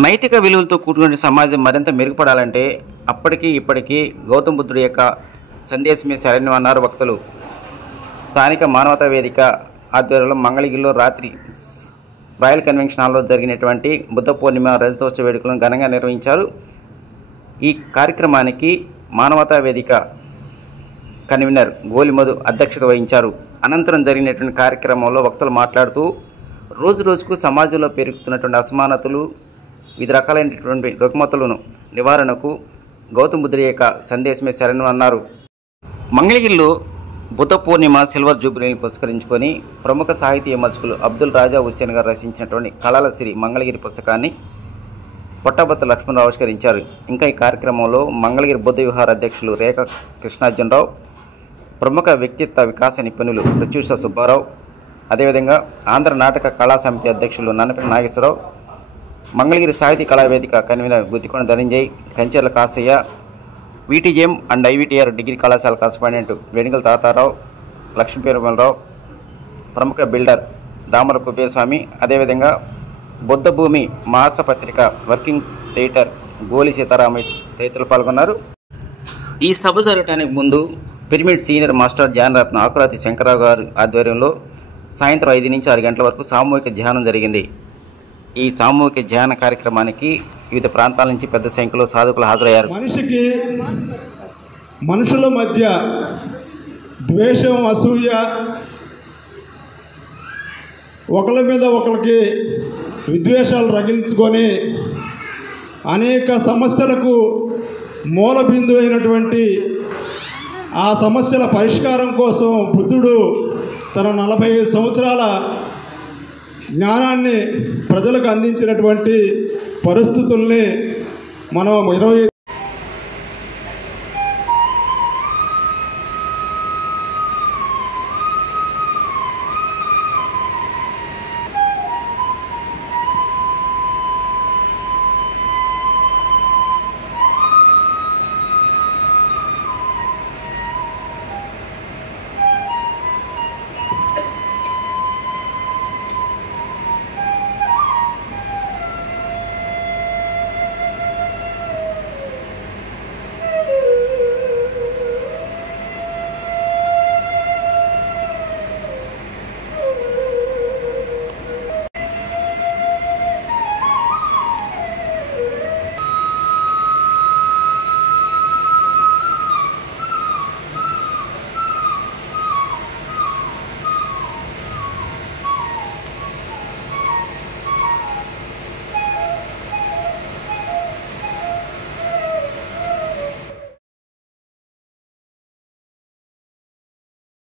నైతిక విలువలతో కూడుకున్న సమాజం మరింత మెరుగుపడాలంటే అప్పటికీ ఇప్పటికీ గౌతమ బుద్ధుడి యొక్క సందేశమే సరైన అన్నారు భక్తులు. స్థానిక మానవతా వేదిక ఆధ్వర్యంలో మంగళగిరిలో రాత్రి రాయల్ కన్వెన్షన్ హాల్లో జరిగినటువంటి బుద్ధ పూర్ణిమ రజతోత్సవ వేడుకలను ఘనంగా నిర్వహించారు. ఈ కార్యక్రమానికి మానవతా వేదిక కన్వీనర్ గోలిమధు అధ్యక్షత వహించారు. అనంతరం జరిగినటువంటి కార్యక్రమంలో వక్తలు మాట్లాడుతూ రోజు రోజుకు సమాజంలో పెరుగుతున్నటువంటి అసమానతలు, వివిధ రకాలైనటువంటి రుగ్మతలను నివారణకు గౌతమ బుద్ధుడి యొక్క సందేశమే శరణం అన్నారు. మంగళగిరిలో బుద్ధ పూర్ణిమ సిల్వర్ జూబ్లీని పురస్కరించుకొని ప్రముఖ సాహితీ విమర్శకులు అబ్దుల్ రాజా హుస్సేన్ గారు రచించినటువంటి కళల సిరి మంగళగిరి పుస్తకాన్ని పొట్టబత్త లక్ష్మణరావు ఆవిష్కరించారు. ఇంకా ఈ కార్యక్రమంలో మంగళగిరి బుద్ధ విహార అధ్యక్షులు రేఖ కృష్ణార్జునరావు, ప్రముఖ వ్యక్తిత్వ వికాస నిపుణులు ప్రత్యూష సుబ్బారావు, అదేవిధంగా ఆంధ్ర నాటక కళా సమితి అధ్యక్షులు Nannapalli Nageswararao, Mangalagiri Sahiti Kalavedika convener Gutthikonda Dhananjay, Kancherla Kasaiah, VTGM and IVTR degree కళాశాల కరస్పాండెంట్ వెనుగల తాతారావు, లక్ష్మీపేరుమలరావు, ప్రముఖ బిల్డర్ దామర కుబేరస్వామి, అదేవిధంగా బుద్ధ భూమి మాసపత్రిక వర్కింగ్ ఎడిటర్ గోలి సీతారామయ్య తదితరులు పాల్గొన్నారు. ఈ సభ జరగడానికి ముందు పిరమిడ్ సీనియర్ మాస్టర్ ధ్యానరత్న ఆకురాతి శంకరరావు గారి ఆధ్వర్యంలో సాయంత్రం 5 నుంచి 6 గంటల వరకు సామూహిక ధ్యానం జరిగింది. ఈ సామూహిక ధ్యాన కార్యక్రమానికి వివిధ ప్రాంతాల నుంచి పెద్ద సంఖ్యలో సాధకులు హాజరయ్యారు. మనుషుల మధ్య ద్వేషం, అసూయ, ఒకరి మీద ఒకరికి విద్వేషాలు రగిలించుకొని అనేక సమస్యలకు మూల బిందువు అయినటువంటి ఆ సమస్యల పరిష్కారం కోసం బుద్ధుడు తన 45 సంవత్సరాల జ్ఞానాన్ని ప్రజలకు అందించినటువంటి పరిస్థితుల్ని మనం